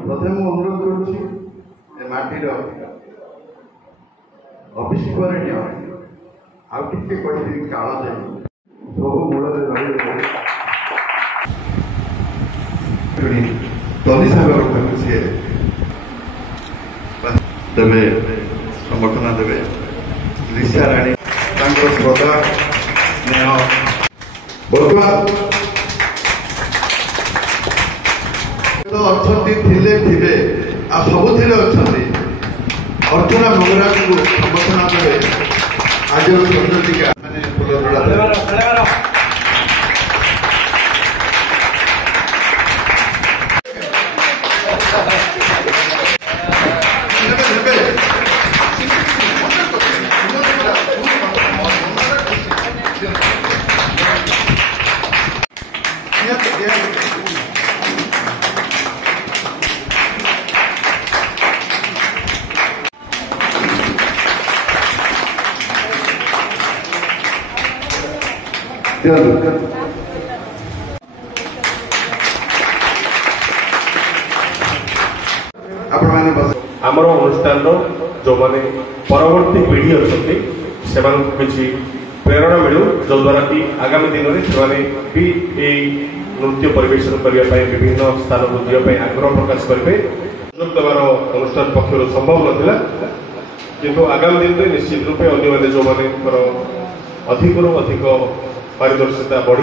प्रथम अनुरोध करुटीर अभिषेक आउ टे कही काल जाए सब मूल तली सागर सी देवे संगठन देवे लिशा राणी श्रद्धा स्नेह बर्तमान थे आ सबुथ अर्चना मंगरा को समर्थन देवे आज संजटिका मैंने फूल आमर अनुष्ठान जो माने परवर्ती पीढ़ी अच्छे से किसी प्रेरणा मिलू जो द्वारा कि आगामी दिन में भी नृत्य परिवेशन करने विभिन्न स्थान को जावाई आग्रह प्रकाश करेंगे सुजोग देवार अनुष्ठान पक्षर संभव नाला किंतु आगामी दिन में निश्चित रूपे अन्य जो मैंने अधिक अधिक पारदर्शिता बढ़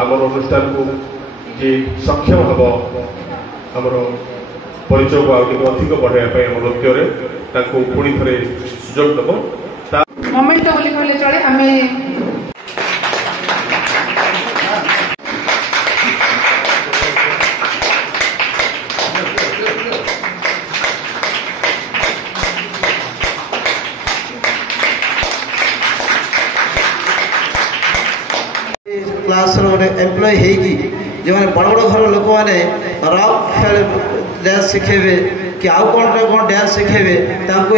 आमर अनुष्ठान को जी सक्षम हम आमर परिचय को अधिक बढ़ाई आम नृत्य पुणी थे सुजोग देव मोमेंट कहले चले आम क्लास एम्प्लॉय होगी जो मैंने बड़ बड़ घर लोक मैंने रॉक डांस शिखेबे कि आउ कौन डांस शिखेबे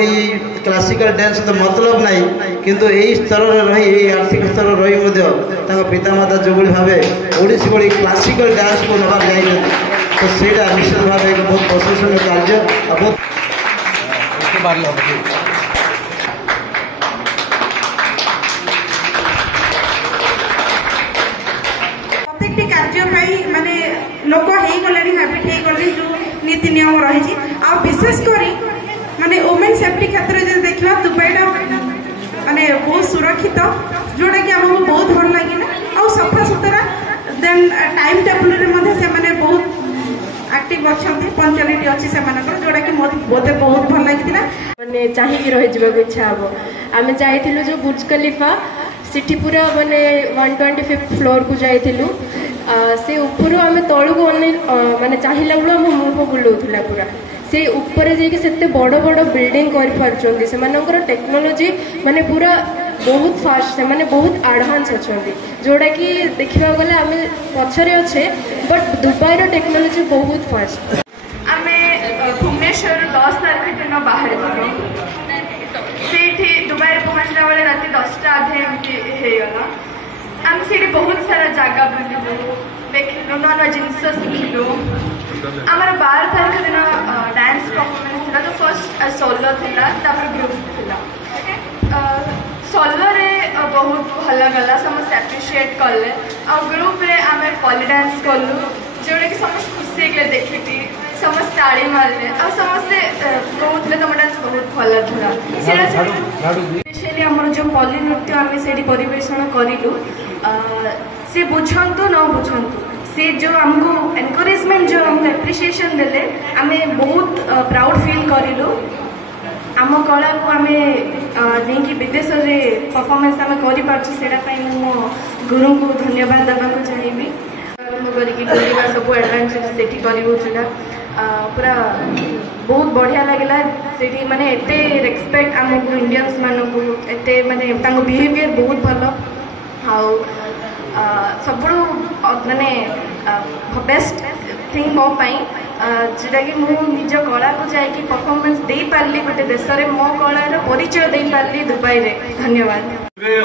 ये क्लासिकल डांस तो मतलब नहीं किंतु यही स्तर रही आर्थिक स्तर रही पितामाता जो भाव ओडिसी भली क्लासिकल डांस को नबार जाए तो सहीटा निश्चित भाव एक बहुत प्रशंसनीय कार्य बहुत माने लोक हैबिट जो नीति नियम रही विशेषकर माने वुमेन सेफ्टी क्षेत्र सुरक्षित जोटा कि आमको बहुत भल लगे आ सफा सुतरा देन टाइम टेबुल से बहुत एक्टिव अच्छा पंचुअलिटी अच्छी से जोटा कि मत बहुत भल लगी मैंने चाहिए रही इच्छा हम आम जाइलु जो बुर्ज खलीफा सिटी पूरा माने 125 फ्लोर को जाइलु से ऊपर आम तलू को माने चाहिला बेलू आम मुह बुलाऊला पूरा से ऊपर जाके बड़ बड़ बिल्डिंग कर टेक्नोलोजी माने पूरा बहुत फास्ट से माने बहुत एडवांस अच्छा जोड़ा कि देखा गले आम पछरे अच्छे बट दुबई टेक्नोलोजी बहुत फास्ट आम भुवनेश्वर 10 तारीख दिन बाहर से दुबई पहुँचला बेले रात 10टा अधे एमती आम से बहुत सारा जगह बुलू देखिलु नुआ नुआ जिनस शिखिलु आमर 12 तारीख दिन डांस परफॉर्मेंस था तो फर्स्ट सोलो था ग्रुप था सोलो रे बहुत भल गला समस्त एप्रिशिएट कले आ ग्रुप रे आम पॉली डांस कलु जोड़ा कि समस्त खुशी होगले देखी समस्त ताड़ी मारे आ समस्ते कहते तुम डांस बहुत भल था स्पेशली आम जो पॉली नृत्य आम से परिवेषण करूँ से बुझंतु न बुझंतु से जो आमको एनकरेजमेंट जो हमको एप्रिसिएशन देले आम बहुत प्राउड फील करूँ आम कला को आम नहीं विदेश में परफॉर्मेंस आम कर मो गुरु को धन्यवाद देवा चाहिए आरंभ कर सब एडवेंचर से करा पूरा बहुत बढ़िया लगला से माने एते रेस्पेक्ट आम इंडियंस मानक एते माने बिहेवियर बहुत भल आउ सब माने बेस्ट थिंग मो जोटा कि निज कला को जाकि परफॉर्मेंस दे पारली गोटे देश में मो कलार परिचय दे पारली दुबई रे धन्यवाद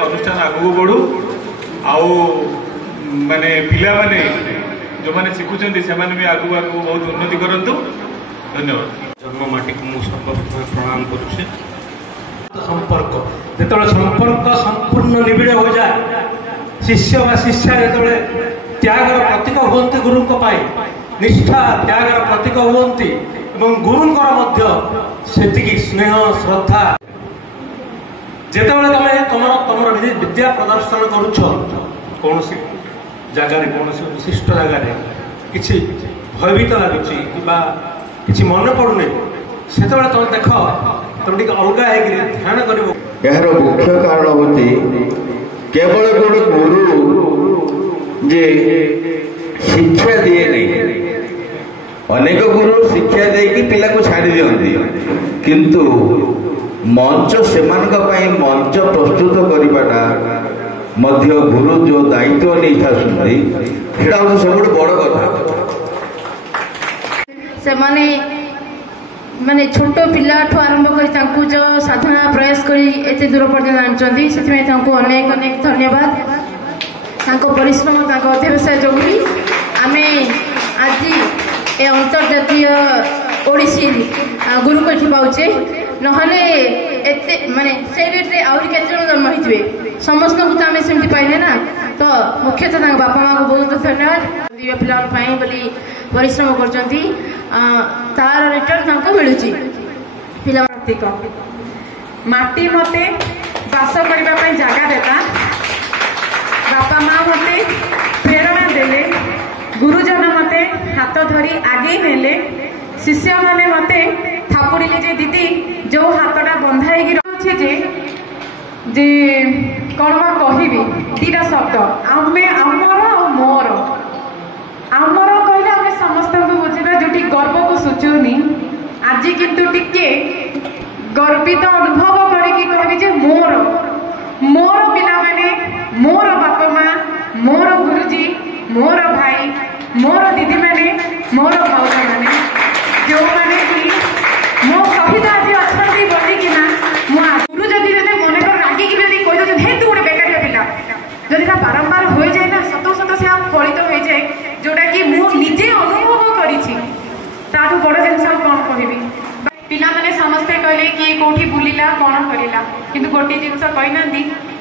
अनुष्ठान आगू बढ़ू आउ माने पिला माने जो माने शिखुचंदी से माने भी आगू आगू बहुत उन्नति करंतु धन्यवाद जन्ममाटी को मु सर्वप्रथम प्रणाम करुछे संपर्क जेतले संपर्क संपूर्ण निबिड़ हो जाए शिष्य व शिष्या जेतले त्यागर प्रतीक हुंती गुरु को पाई निष्ठा त्यागर प्रतीक हुंती एवं गुरुंकर मध्य सेतिकी स्नेह श्रद्धा जेतेबेले तमे तमर विद्या प्रदर्शन करूछ कौन जगार कौन विशिष्ट जगार किसी भयभीत लगुच कि मन पड़ुनि से तुम देख तुम टे अलग है ध्यान कर यार मुख्य कारण होती केवल गोटे गुरु जे शिक्षा दिए नहीं अनेक गुरु शिक्षा देकी पिला को छाड़ी दियंती किंतु मंच से मंच प्रस्तुत करवाटा मध्य गुरु जो दायित्व नहीं था सब बड़ कथा से माने छोट पिला आरंभ कर जो साधना प्रयास कर दूर पर्यटन आनी से अनेक अनेक धन्यवाद परिश्रम अध्यवसाय जो भी आम आज ए अंतर्जातीय ओडिसी गुरु को ये पाचे नहले एते माने से रेट्रे आउरी केते जन जन्म होइतबे समस्त को आम सेमती पाइले ना तो मुख्यतः बापा माँ को बहुत धन्यवाद दिव्य पिला बोली परिश्रम करचंती तार रिटर्न मिलूची पिला माटी मते बास करने जगह देता बापा माँ मते प्रेरणा देले गुरुजन मते हाथ धरी आगे नेले शिष्य माने मते थापुड़िले जे दीदी जो हाथटा बंधाई रही जे कौन कहबी दीटा शब्द आमे आमर और मोर आमर कहले आम समस्त बुझा जो गर्व को सूचुनी आज किंतु टिके गर्वित अनुभव करी मोर मोर पिला माने मोर बापा माँ मोर गुरुजी मोर भाई मोर दीदी माने मोर भाउज माने जो माने कि मो सहित आज अच्छा बोलिकिना गुरु जदि मन कर रागिक कही हे तू गोटे बेकारिया पिला जदि बारंबार हो जाए ना सत सत से फलित हो जाए जोटा कि मुझे अनुभव करी बड़ जिन कौन कहबी पिला माने समस्ते कहले कि कोठी बुलिला कौन करिला किंतु गोटे जिन कहना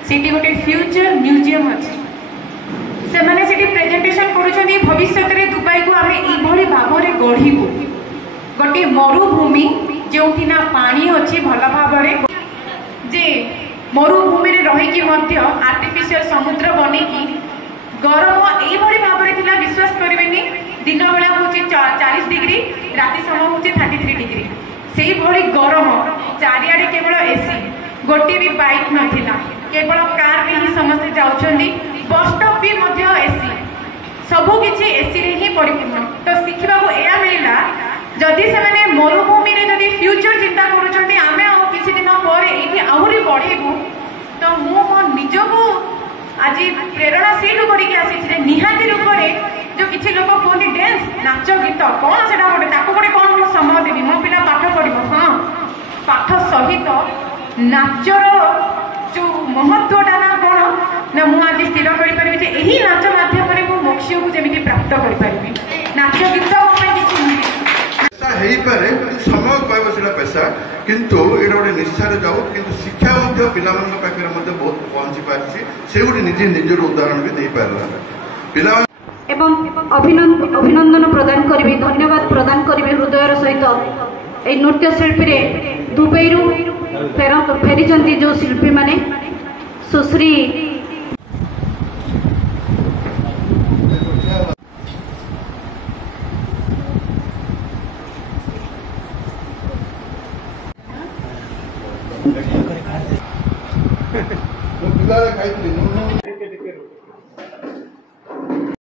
सीटी गोटे फ्यूचर म्यूजियम अच्छी से माने सीटी प्रेजेंटेशन करूछनी भविष्य में दुबई को आम ये भाव में गढ़ू गोटे मरुभूमि जो ना पानी अच्छी भल भाव जे मरुभूमि रहीकि आर्टिफिशियल समुद्र बनिकी गरम यही भाव में विश्वास करेनि दिन बेला हूँ 40 डिग्री राति समय हूँ 33 डिग्री से भली गरम चारिआडे केवल एसी गोटे भी बाइक नाला केवल कार में ही समस्ते जाऊँगी बस स्टॉप भी एसी सबकि एसी रे ही परिपूर्ण। तो शिखा यह मिलला जदि से मरुभूमि जदि फ्यूचर चिंता करुँच आम किसी दिन पर ये आहरी बढ़ेबू तो मो निजको आज प्रेरणाशील करके निहाती रूप से जो किसी लोग कहते डांस नाच गीत कौन से गोटे कौन मुझे समय देवी मो पिला पाठ पढ़ हाँ पाठ सहित नाचर जो महत्वटा ना कौन ना मुझे स्थिर करें यही नाच मध्यम मोक्ष को जमी प्राप्त करें नाच गीत ହେଇପାରେ ସମୟ କହିବ ସେଇଟା ପେସା କିନ୍ତୁ ଏଇଟା ଗୋଟେ ନିଶାରେ ଯାଉ କିନ୍ତୁ ଶିକ୍ଷା ମଧ୍ୟ ପିଲାମାନଙ୍କ ପାଖରେ ମଧ୍ୟ ବହୁତ ପହଞ୍ଚି ପାରିଛି ସେ ଗୋଟେ ନିଜେ ନିଜର ଉଦାହରଣ ବି ଦେଇପାରିଲା ପିଲାମାନେ ଏବଂ ଅଭିନନ୍ଦନ ପ୍ରଦାନ କରିବି ଧନ୍ୟବାଦ ପ୍ରଦାନ କରିବି ହୃଦୟର ସହିତ এই ନୃତ୍ୟଶିଳ୍ପୀରେ ଦୁବାଇରୁ ଫେରିଛନ୍ତି ଯେଉଁ ଶିଳ୍ପୀମାନେ ସୁଶ୍ରୀ ପିଲାରେ ଖାଇଥିଲି